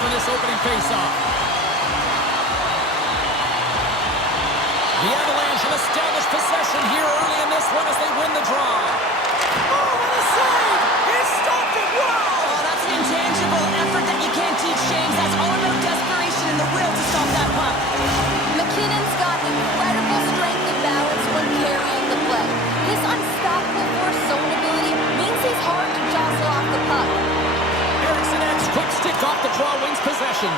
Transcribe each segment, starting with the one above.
in this opening faceoff. The Avalanche have established possession here early in this one as they win the draw. Oh, what a save! He stopped it well! Oh, that's an intangible effort that you can't teach, James. That's all about desperation and the will to stop that puck. McKinnon's got incredible strength and balance when carrying the play. His unstoppable force zone ability means he's hard to jostle off the puck. Ericsson's quick stick off the draw wins possession.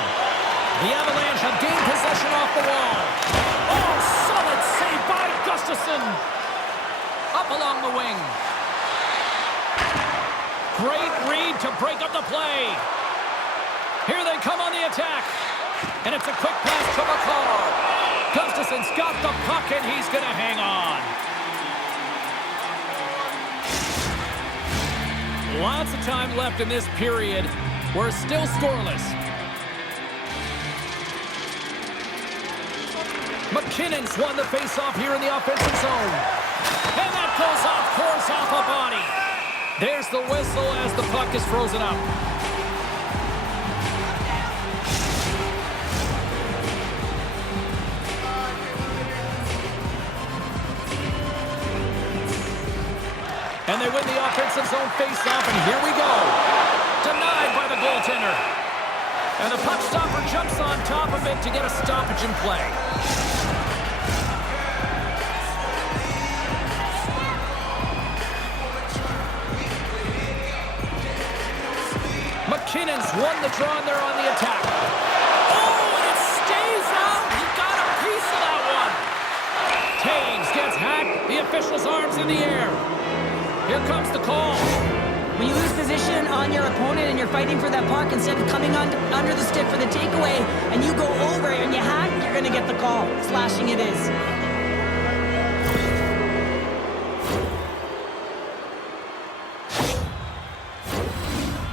The Avalanche have gained possession off the wall. Oh, solid save by Gustafsson. Up along the wing. Great read to break up the play. Here they come on the attack. And it's a quick pass to McCall. Gustafsson's got the puck and he's going to hang on. Lots of time left in this period. We're still scoreless. McKinnon's won the faceoff here in the offensive zone. And that goes off course off a body. There's the whistle as the puck is frozen up. And they win the offensive zone faceoff, and here we go. Denied by the goaltender. And the puck stopper jumps on top of it to get a stoppage in play. McKinnon's won the draw, and they're on the attack. Oh, and it stays out. He got a piece of that one. Taves gets hacked. The official's arms in the air. Here comes the call. When you lose position on your opponent and you're fighting for that puck, instead of coming under the stick for the takeaway, and you go over and you hack, you're going to get the call. Slashing it is.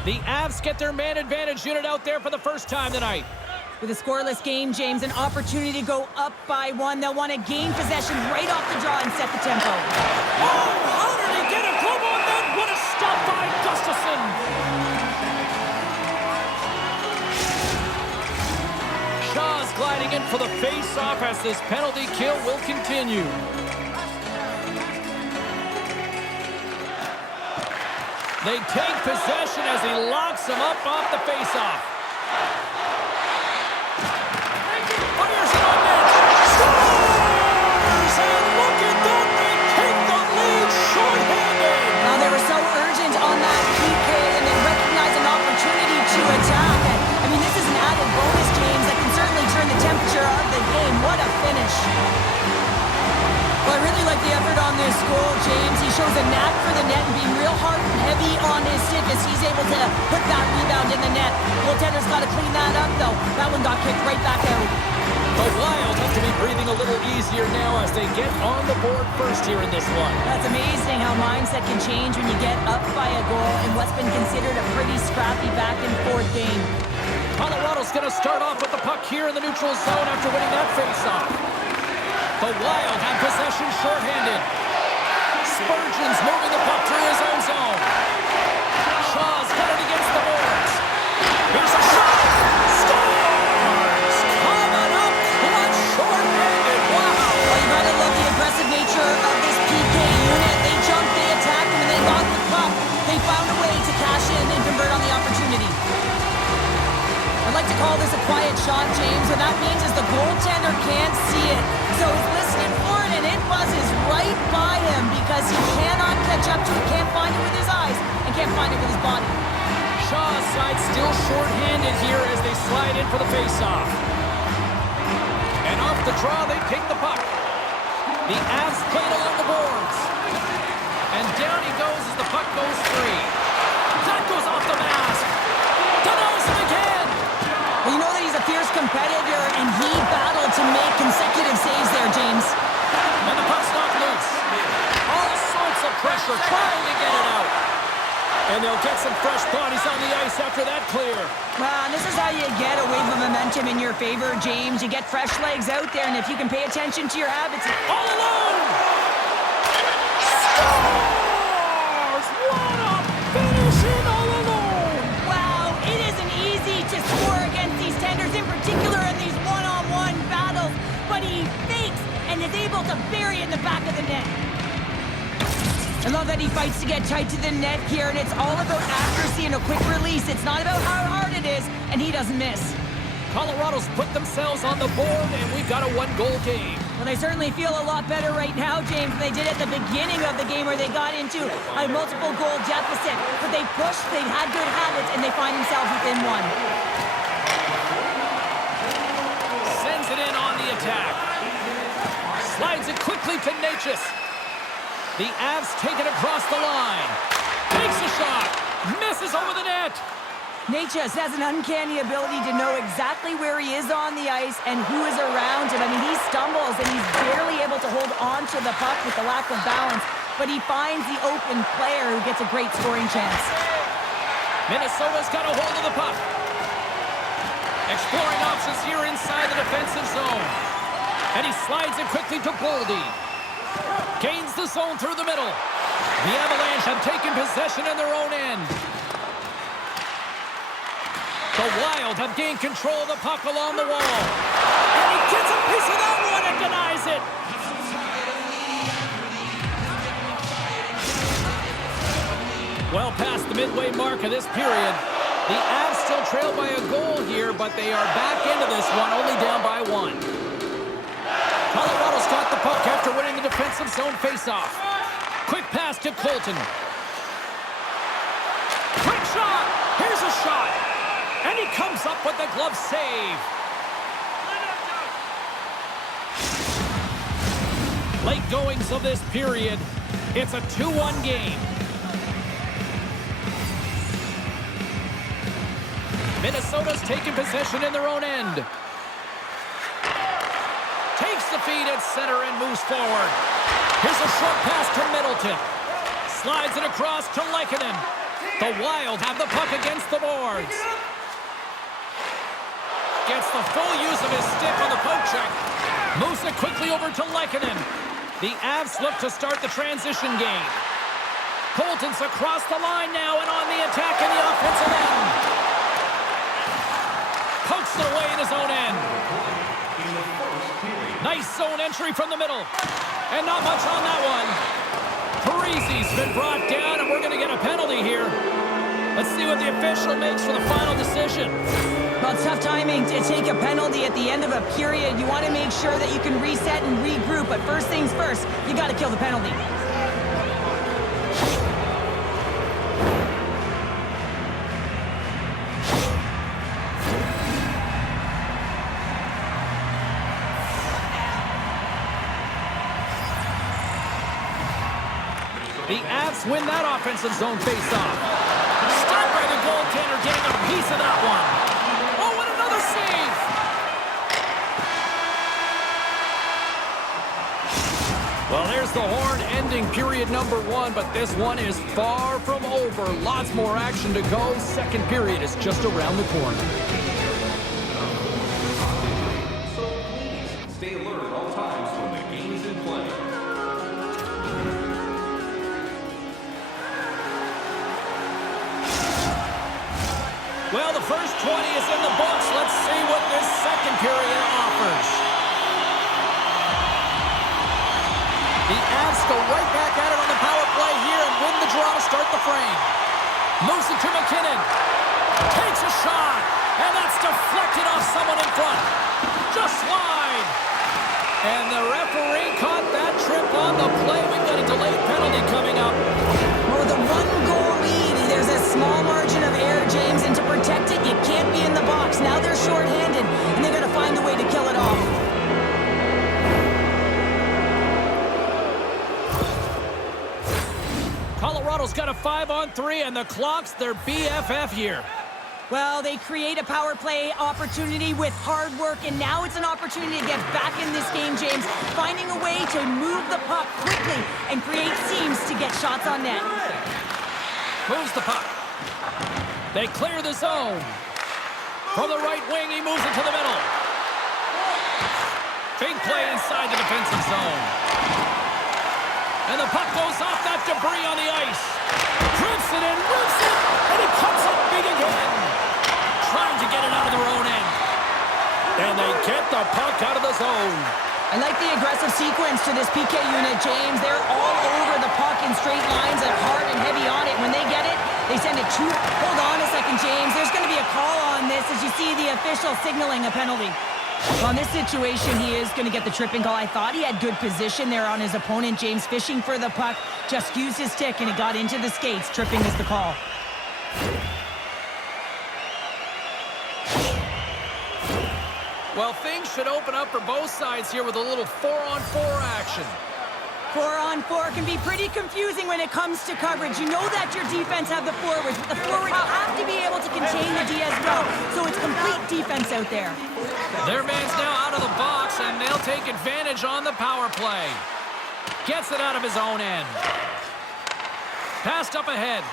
The Avs get their man advantage unit out there for the first time tonight. With a scoreless game, James, an opportunity to go up by one. They'll want to gain possession right off the draw and set the tempo. Oh, how did he get a glove on that? What a stop by Gustafsson. Shaw's gliding in for the face-off as this penalty kill will continue. They take possession as he locks him up off the face-off. Fires it on net. Scores! And look at that. They take the lead short-handed. Now, they were so urgent on that PK, and they recognize an opportunity to attack. I mean, this is an added bonus, James, that can certainly turn the temperature of the game. What a finish. Well, I really like the effort on this goal, James. He shows a knack for the net and being real hard and heavy on his stick as he's able to put that rebound in the net. Goaltender's got to clean that up, though. That one got kicked right back out. The Wild have to be breathing a little easier now as they get on the board first here in this one. That's amazing how mindset can change when you get up by a goal in what's been considered a pretty scrappy back-and-forth game. Colorado's going to start off with the puck here in the neutral zone after winning that face-off. The Wild have possession shorthanded. Spurgeon's moving the puck through his own zone. Shaw's got it against the boards. Here's a shot. Scores! Coming up clutch shorthanded. Wow! Well, you gotta love the aggressive nature of this PK unit. They jumped, they attacked, and when they got the puck, they found a way to cash in and convert on the opportunity. I'd like to call this a quiet shot, James. What that means is the goaltender can't see it. So he's listening for it, and it buzzes right by him because he cannot catch up to it, can't find it with his eyes, and can't find it with his body. Shaw's side still shorthanded here as they slide in for the faceoff. And off the draw, they take the puck. The Avs played along the boards. And down he goes as the puck goes free. That goes off the mask. Denies him again. Well, you know that he's a fierce competitor, and he battled to make consecutive saves there, James. And the puck's not loose. All sorts of pressure trying to get it out. And they'll get some fresh bodies on the ice after that clear. Well, this is how you get a wave of momentum in your favor, James. You get fresh legs out there, and if you can pay attention to your habits... All alone! Scores! What a finishing all alone! Wow, it isn't easy to score against particular in these one-on-one battles, but he fakes and is able to bury it in the back of the net. I love that he fights to get tight to the net here, and it's all about accuracy and a quick release. It's not about how hard it is, and he doesn't miss. Colorado's put themselves on the board, and we've got a one-goal game. Well, they certainly feel a lot better right now, James, than they did at the beginning of the game where they got into a multiple-goal deficit. But they pushed, they've had good habits, and they find themselves within one. Sends it in on the attack. Slides it quickly to Natchez. The Avs take it across the line. Takes a shot. Misses over the net. Natchez has an uncanny ability to know exactly where he is on the ice and who is around him. I mean, he stumbles and he's barely able to hold on to the puck with the lack of balance, but he finds the open player who gets a great scoring chance. Minnesota's got a hold of the puck. Exploring options here inside the defensive zone. And he slides it quickly to Boldy. Gains the zone through the middle. The Avalanche have taken possession in their own end. The Wild have gained control of the puck along the wall. And he gets a piece of that one and denies it. Well past the midway mark of this period. The Avs still trail by a goal here, but they are back into this one, only down by one. Colorado's got the puck after winning the defensive zone faceoff. Quick pass to Colton. Quick shot! Here's a shot! And he comes up with the glove save. Late goings of this period. It's a 2-1 game. Minnesota's taking possession in their own end. Takes the feed at center and moves forward. Here's a short pass to Middleton. Slides it across to Lehkonen. The Wild have the puck against the boards. Gets the full use of his stick on the poke check. Moves it quickly over to Lehkonen. The Avs look to start the transition game. Colton's across the line now and on the attack in the offensive end. Pokes it away in his own end. Nice zone entry from the middle. And not much on that one. Parise's been brought down, and we're going to get a penalty here. Let's see what the official makes for the final decision. Well, it's tough timing to take a penalty at the end of a period. You want to make sure that you can reset and regroup, but first things first, you got to kill the penalty. The Avs win that offensive zone faceoff. Stopped by the goaltender, getting a piece of that one. Oh, and another save! Well, there's the horn ending period number 1, but this one is far from over. Lots more action to go. Second period is just around the corner. So please stay alert at all times when the game is in play. Well, the first 20 is in the books. Let's see what this second period offers. The Avs go right back at it on the power play here and win the draw to start the frame. Moves it to McKinnon. Takes a shot. And that's deflected off someone in front. Just wide. And the referee caught that trip on the play. We've got a delayed penalty coming up. Well, with a one-goal lead, there's a small margin of error, James, and to protect it, you can't be in the box. Now they're shorthanded, and they're going to find a way to kill it off. Colorado's got a 5-on-3, and the clock's their BFF here. Well, they create a power play opportunity with hard work, and now it's an opportunity to get back in this game, James, finding a way to move the puck quickly and create seams to get shots on net. Moves the puck. They clear the zone. From the right wing, he moves it to the middle. Big play inside the defensive zone. And the puck goes off that debris on the ice. Drips it in, whips it, and it comes up big again. Trying to get it out of their own end. And they get the puck out of the zone. I like the aggressive sequence to this PK unit, James. They're all over the puck in straight lines. They're hard and heavy on it. When they get it, they send it to... Hold on a second, James. There's going to be a call on this as you see the official signaling a penalty. Well, in this situation, he is going to get the tripping call. I thought he had good position there on his opponent. James fishing for the puck, just used his stick, and it got into the skates. Tripping is the call. Well, things should open up for both sides here with a little 4-on-4 action. 4-on-4 can be pretty confusing when it comes to coverage. You know that your defense have the forwards, but the forwards have to be able to contain the D as well. So it's complete defense out there. Their man's now out of the box, and they'll take advantage on the power play. Gets it out of his own end. Passed up ahead.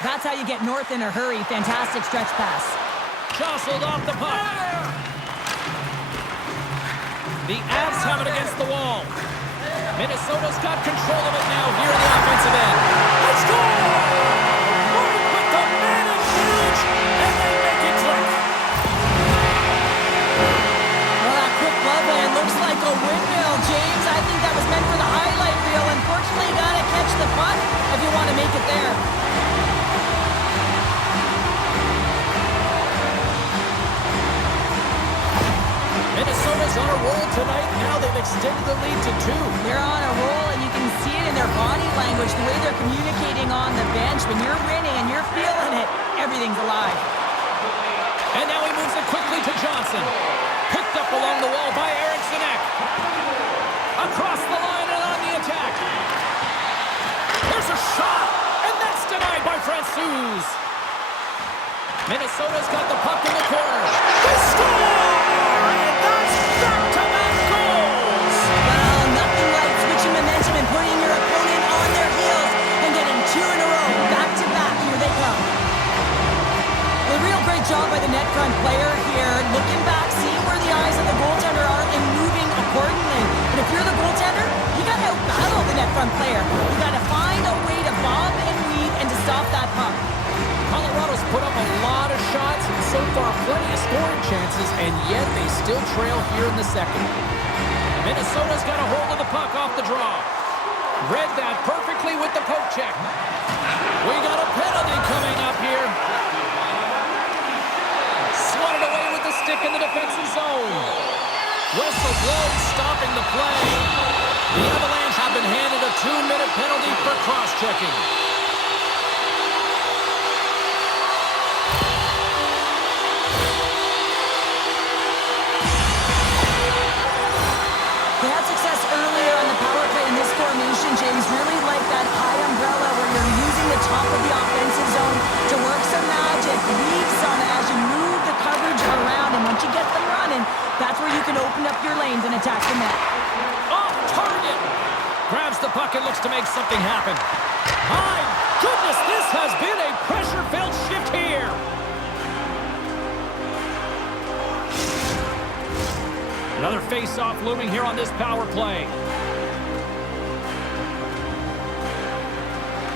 That's how you get north in a hurry. Fantastic stretch pass. Jostled off the puck. The Avs have it against the wall. Minnesota's got control of it now here in the offensive end. Let's go! Right with the management, and they make it click. Well, that quick glove hand looks like a windmill, James. I think that was meant for the highlight reel. Unfortunately, you gotta catch the puck if you want to make it there. Minnesota's on a roll tonight. Now they've extended the lead to 2. They're on a roll, and you can see it in their body language, the way they're communicating on the bench. When you're winning and you're feeling it, everything's alive. And now he moves it quickly to Johnson. Picked up along the wall by Eriksson. Across the line and on the attack. There's a shot, and that's denied by Francouz. Minnesota's got the puck in the corner. They score! And that's back-to-back goals! Well, nothing like switching momentum and putting your opponent on their heels and getting 2 in a row. Back-to-back, here they come. A real great job by the net front player here. Looking back, seeing where the eyes of the goaltender are and moving accordingly. But if you're the goaltender, you got to out-battle the net front player. You got to find a way to bob and weave and to stop that puck. Colorado's put up a lot of shots and so far plenty of scoring chances, and yet they still trail here in the second. Minnesota's got a hold of the puck off the draw. Read that perfectly with the poke check. We got a penalty coming up here. Swatted away with the stick in the defensive zone. Whistle blows, stopping the play. The Avalanche have been handed a 2-minute penalty for cross-checking. They had success earlier on the power play in this formation, James. Really like that high umbrella where you're using the top of the offensive zone to work some magic, weave some as you move the coverage around. And once you get them running, that's where you can open up your lanes and attack the net. Off target! Grabs the puck and looks to make something happen. My goodness, this has been a pressure-filled shift here. Another face-off looming here on this power play.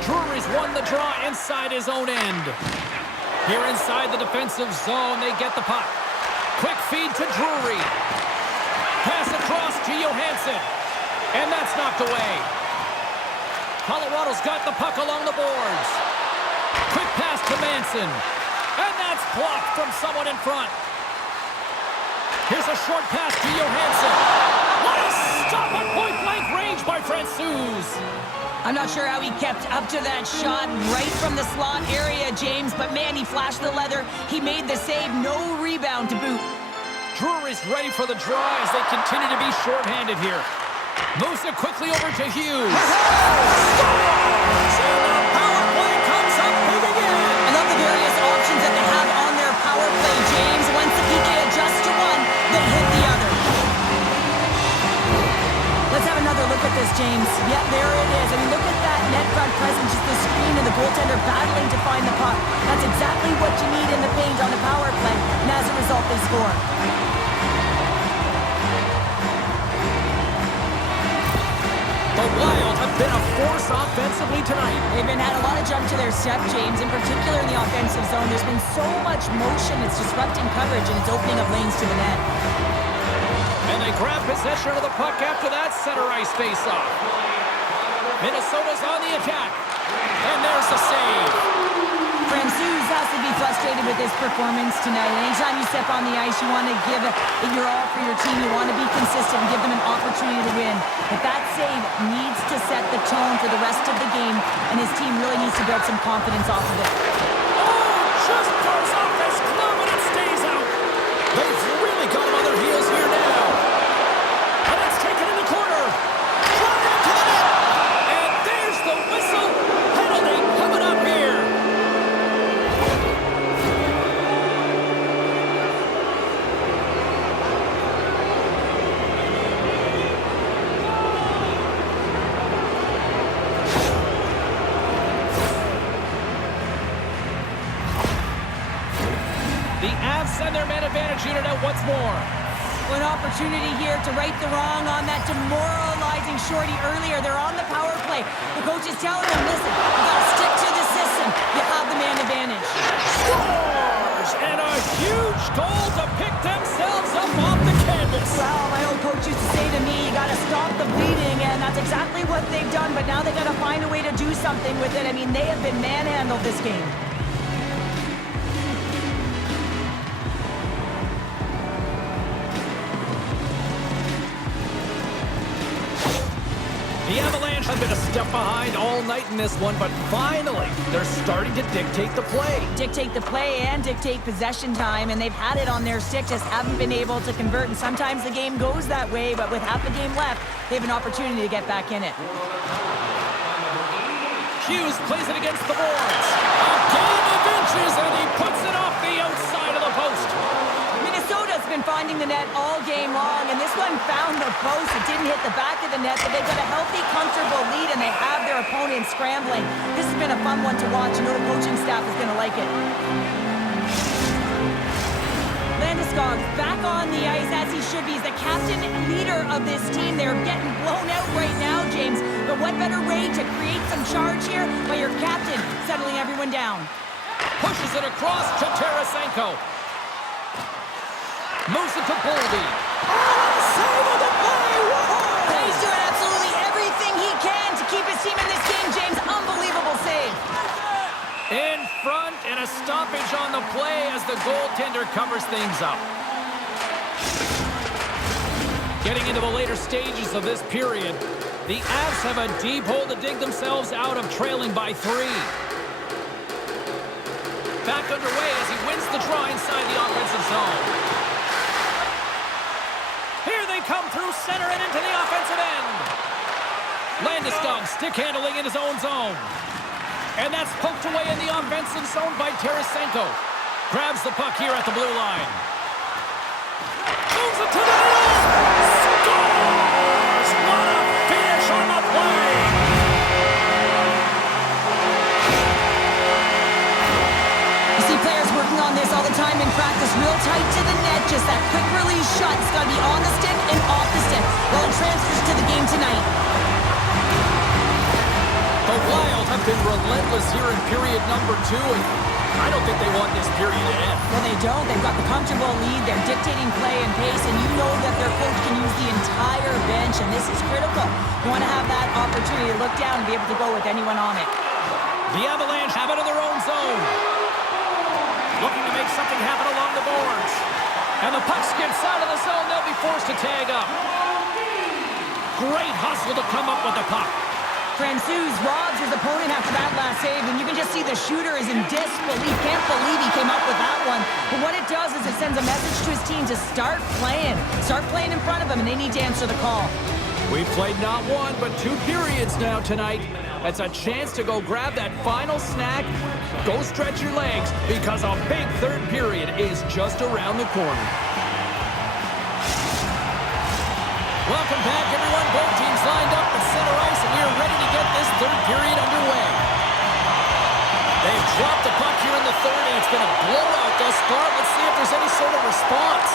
Drury's won the draw inside his own end. Here inside the defensive zone, they get the puck. Quick feed to Drury. Pass across to Johansson. And that's knocked away. Colorado's got the puck along the boards. Quick pass to Manson. And that's blocked from someone in front. Here's a short pass to Johansson. What a stop at point-blank range by Francouz. I'm not sure how he kept up to that shot right from the slot area, James, but man, he flashed the leather. He made the save, no rebound to boot. Drury's ready for the draw as they continue to be shorthanded here. Moves it quickly over to Hughes. Scores! And the power play comes up big again. I love the various options that they have on their power play, James. Once the PK adjusts to one, they hit the other. Let's have another look at this, James. Yeah, there it is. I mean, look at that net front presence, just the screen and the goaltender battling to find the puck. That's exactly what you need in the paint on a power play, and as a result, they score. The Wild have been a force offensively tonight. They've had a lot of jump to their step, James, in particular in the offensive zone. There's been so much motion, it's disrupting coverage, and it's opening up lanes to the net. And they grab possession of the puck after that center ice face-off. Minnesota's on the attack. And there's the save. Francouz has to be frustrated with this performance tonight. Anytime you step on the ice, you want to give it your all for your team. You want to be consistent and give them an opportunity to win. But that save needs to set the tone for the rest of the game, and his team really needs to build some confidence off of it. Oh, just goes off his glove and it stays out. They've really got him on their heels here now. And it's taken in the corner. Drive into the net. And there's the whistle. Penalty coming up here. The Avs send their man advantage unit out once more. An opportunity here to right the wrong on that demoralizing shorty earlier. They're on the power play. The coach is telling them, listen, you got to stick to the system. You have the man advantage. Scores! And a huge goal to pick themselves up off the canvas. Well, my old coach used to say to me, you got to stop the bleeding, and that's exactly what they've done, but now they got to find a way to do something with it. I mean, they have been manhandled this game. The Avalanche have been a step behind all night in this one, but finally, they're starting to dictate the play. Dictate the play and dictate possession time, and they've had it on their stick, just haven't been able to convert, and sometimes the game goes that way, but with half the game left, they have an opportunity to get back in it. Hughes plays it against the boards. A game of inches, and he puts it off the outside of the post. Minnesota's been finding the net all game long, and this one found the post. It didn't hit the back of the net, but they've got a healthy, comfortable lead, and they have their opponent scrambling. This has been a fun one to watch. You know the coaching staff is going to like it. Landeskog back on the ice as he should be. He's the captain leader of this team. They're getting blown out right now, James. But what better way to create some charge here by your captain settling everyone down? Pushes it across to Tarasenko. Moves it to Boldy. Save of the play! Whoa! He's doing absolutely everything he can to keep his team in this game, James. Unbelievable save. In front, and a stoppage on the play as the goaltender covers things up. Getting into the later stages of this period, the Avs have a deep hole to dig themselves out of, trailing by 3. Back underway as he wins the draw inside the offensive zone. Here they come through center and into the offensive end. Landeskog stick handling in his own zone. And that's poked away in the offensive zone by Tarasenko. Grabs the puck here at the blue line. Moves it to the middle. Scores! What a finish on the play! You see players working on this all the time in practice, real tight to the net, just that quick release shot. It's got to be on the stick and off the stick. Well, it transfers to the game tonight. The Wild have been relentless here in period number 2, and I don't think they want this period to end. Well, they don't. They've got the comfortable lead. They're dictating play and pace, and you know that their coach can use the entire bench, and this is critical. You want to have that opportunity to look down and be able to go with anyone on it. The Avalanche have it in their own zone. Looking to make something happen along the boards. And the puck skips out of the zone. They'll be forced to tag up. Great hustle to come up with the puck. Francouz robs his opponent after that last save, and you can just see the shooter is in disbelief. Can't believe he came up with that one. But what it does is it sends a message to his team to start playing. Start playing in front of them, and they need to answer the call. We've played not 1, but 2 periods now tonight. It's a chance to go grab that final snack, go stretch your legs, because a big third period is just around the corner. Welcome back, everyone. Both teams lined up at center ice, and we are ready to get this third period underway. They've dropped the puck here in the third, and it's been a blowout thus far. Let's see if there's any sort of response.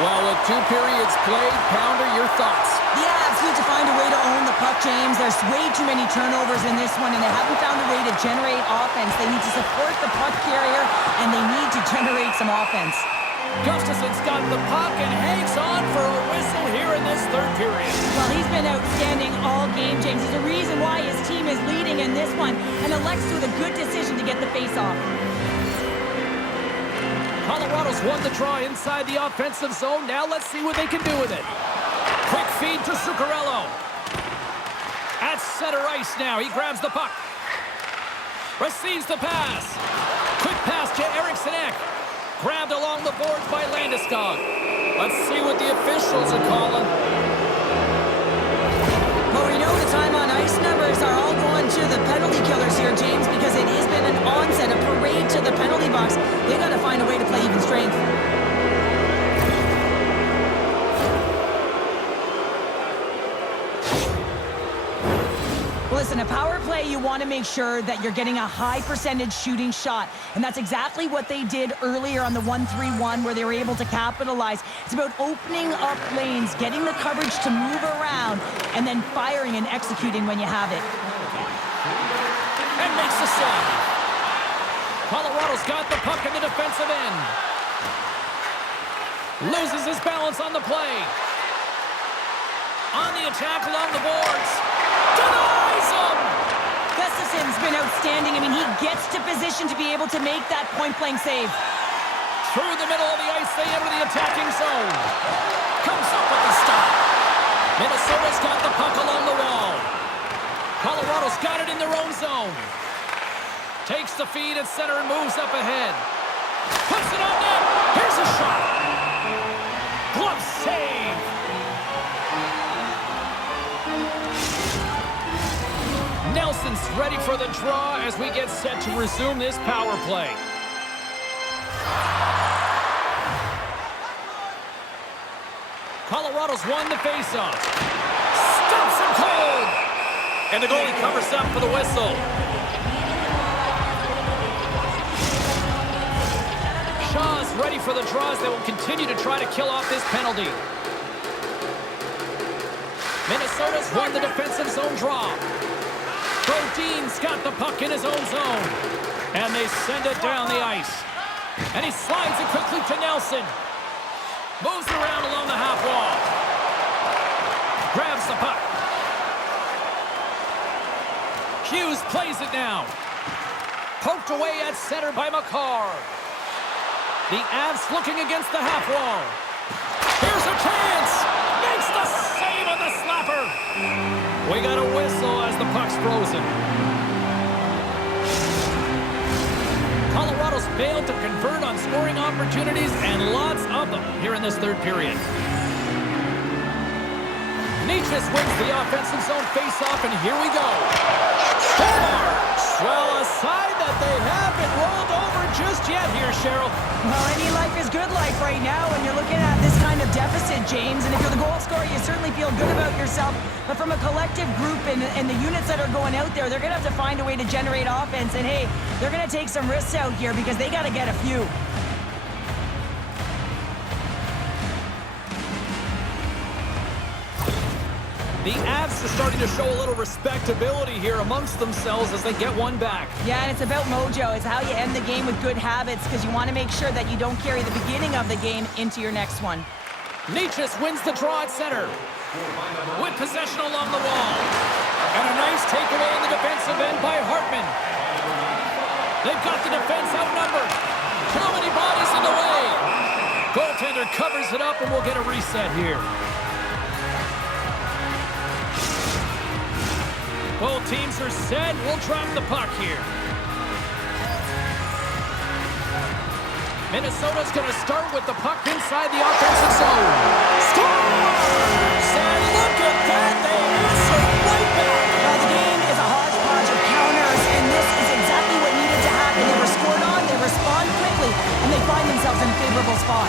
Well, with 2 periods played, Pounder, your thoughts? Yeah, Avs need to find a way to own the puck, James. There's way too many turnovers in this one, and they haven't found a way to generate offense. They need to support the puck carrier, and they need to generate some offense. Gustafson's got the puck and hangs on for a whistle here in this third period. Well, he's been outstanding all game, James. There's a reason why his team is leading in this one, and elects with a good decision to get the face-off. Colorado's won the draw inside the offensive zone. Now let's see what they can do with it. Quick feed to Zuccarello. At center ice now. He grabs the puck. Receives the pass. Quick pass to Eriksson Ek. Grabbed along the boards by Landeskog. Let's see what the officials are calling. Well, we know the time on ice numbers are all going to the penalty killers here, James, because it has been an onset, a parade to the penalty box. They got to find a way to play even strength. Listen, a power play, you want to make sure that you're getting a high percentage shooting shot. And that's exactly what they did earlier on the 1-3-1, where they were able to capitalize. It's about opening up lanes, getting the coverage to move around, and then firing and executing when you have it. And makes the save. Colorado's got the puck in the defensive end. Loses his balance on the play. On the attack along the boards. Denies him! Gustafson's been outstanding. I mean, he gets to position to be able to make that point-blank save. Through the middle of the ice, they enter the attacking zone. Comes up with the stop. Minnesota's got the puck along the wall. Colorado's got it in their own zone. Takes the feed at center and moves up ahead. Puts it on net. Here's a shot. Glove save. Nelson's ready for the draw as we get set to resume this power play. Colorado's won the faceoff. Stops him cold. And the goalie covers up for the whistle. Shaw's ready for the draws. They will continue to try to kill off this penalty. Minnesota's won the defensive zone draw. Brodin's got the puck in his own zone. And they send it down the ice. And he slides it quickly to Nelson. Moves around along the half wall. Grabs the puck. Hughes plays it now. Poked away at center by McCarr. The Avs looking against the half wall. Here's a chance. Makes the save on the slapper. We got a whistle as the puck's frozen. Colorado's failed to convert on scoring opportunities, and lots of them here in this third period. Nietzsche wins the offensive zone faceoff, and here we go. Well, a sign that they haven't rolled over just yet here, Cheryl. Well, any life is good life right now when you're looking at this kind of deficit, James. And if you're the goal scorer, you certainly feel good about yourself. But from a collective group and the units that are going out there, they're going to have to find a way to generate offense. And, hey, they're going to take some risks out here because they got to get a few. The Avs are starting to show a little respectability here amongst themselves as they get one back. Yeah, and it's about mojo. It's how you end the game with good habits because you want to make sure that you don't carry the beginning of the game into your next one. Nietzsche wins the draw at center. With possession along the wall. And a nice takeaway in the defensive end by Hartman. They've got the defense outnumbered. Too many bodies in the way. Goaltender covers it up and we'll get a reset here. Both teams are set. We'll drop the puck here. Minnesota's going to start with the puck inside the offensive zone. Scores! And look at that. They answer right back. Well, the game is a hodgepodge of counters, and this is exactly what needed to happen. They were scored on, they respond quickly, and they find themselves in a favorable spot.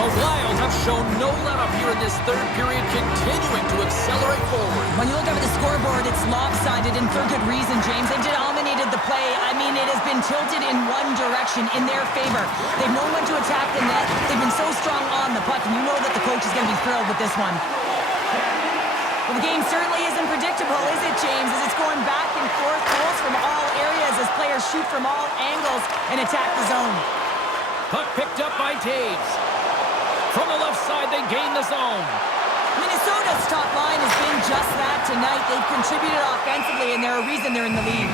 The Wild have shown no let-up here in this third period, continuing to accelerate forward. When you look up at the scoreboard, it's lopsided, and for good reason, James. They've dominated the play. I mean, it has been tilted in one direction, in their favor. They've known when to attack the net. They've been so strong on the puck, and you know that the coach is going to be thrilled with this one. Well, the game certainly isn't predictable, is it, James? As it's going back and forth, goals from all areas as players shoot from all angles and attack the zone. Puck picked up by Taves. From the left side, they gain the zone. Minnesota's top line has been just that tonight. They've contributed offensively, and they're a reason they're in the lead.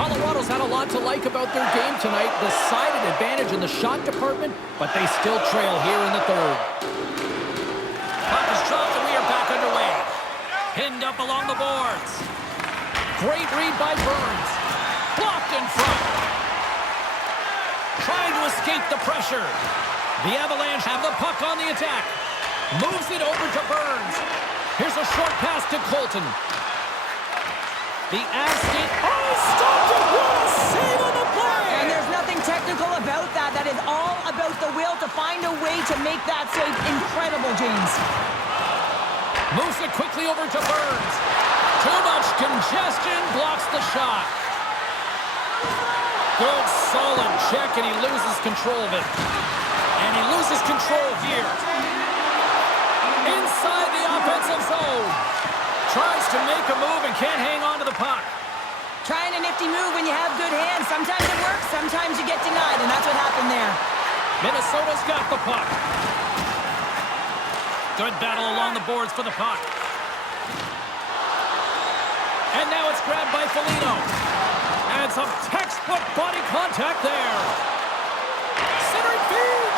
Colorado's had a lot to like about their game tonight. Decided advantage in the shot department, but they still trail here in the third. Puck is dropped, and we are back underway. Pinned up along the boards. Great read by Burns. Blocked in front. Trying to escape the pressure. The Avalanche have the puck on the attack. Moves it over to Burns. Here's a short pass to Colton. The Avs skate. Oh, stopped it! What a save on the play! And there's nothing technical about that. That is all about the will to find a way to make that save incredible, James. Moves it quickly over to Burns. Too much congestion, blocks the shot. Good, solid check, and he loses control of it. And he loses control here. Inside the offensive zone. Tries to make a move and can't hang on to the puck. Trying a nifty move when you have good hands. Sometimes it works, sometimes you get denied, and that's what happened there. Minnesota's got the puck. Good battle along the boards for the puck. And now it's grabbed by Foligno. And some textbook body contact there. Centering feed.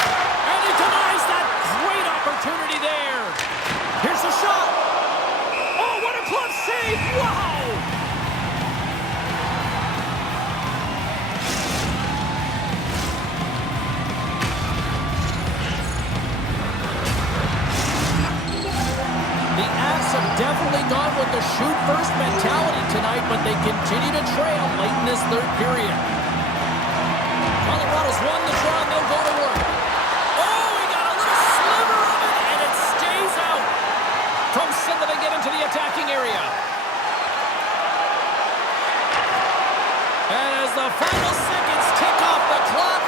And he denies that great opportunity there. Here's the shot. Oh, what a glove save. Wow. The Avs have definitely gone with the shoot-first mentality tonight, but they continue to trail late in this third period. Colorado's won the draw, and they'll go to work. Oh, he got a little sliver of it, and it stays out. From center, they get into the attacking area. And as the final seconds tick off the clock,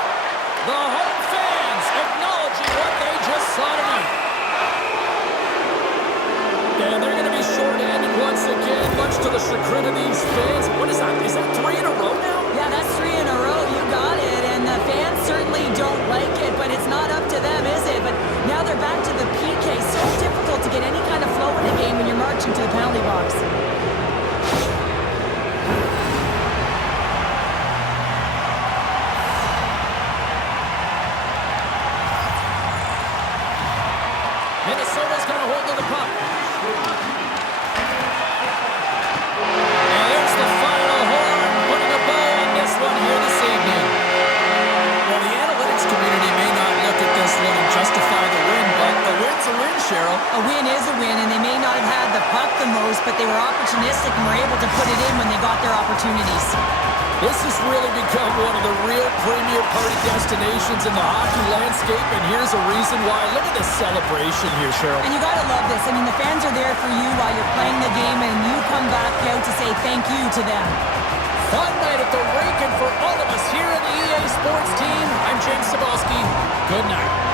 the home fans acknowledging what they just saw tonight. And they're going to be short-handed once again, much to the chagrin of these fans. What is that? Is that 3 in a row now? Yeah, that's 3 in a row. You got it. And the fans certainly don't like it, but it's not up to them, is it? But now they're back to the PK. So difficult to get any kind of flow in the game when you're marching to the penalty box. Minnesota's got a hold of the puck. And there's the final horn, putting a bow on this one here this evening. Well, the analytics community may not look at this one and justify the win, but a win's a win, Cheryl. A win is a win, and they may not have had the puck the most, but they were opportunistic and were able to put it in when they got their opportunities. This has really become one of the real premier party destinations in the hockey landscape, and here's a reason why. Look at this celebration here, Cheryl. And you got to love this. I mean, the fans are there for you while you're playing the game, and you come back out to say thank you to them. Fun night at the rink, and for all of us here in the EA Sports team, I'm James Cebulski. Good night.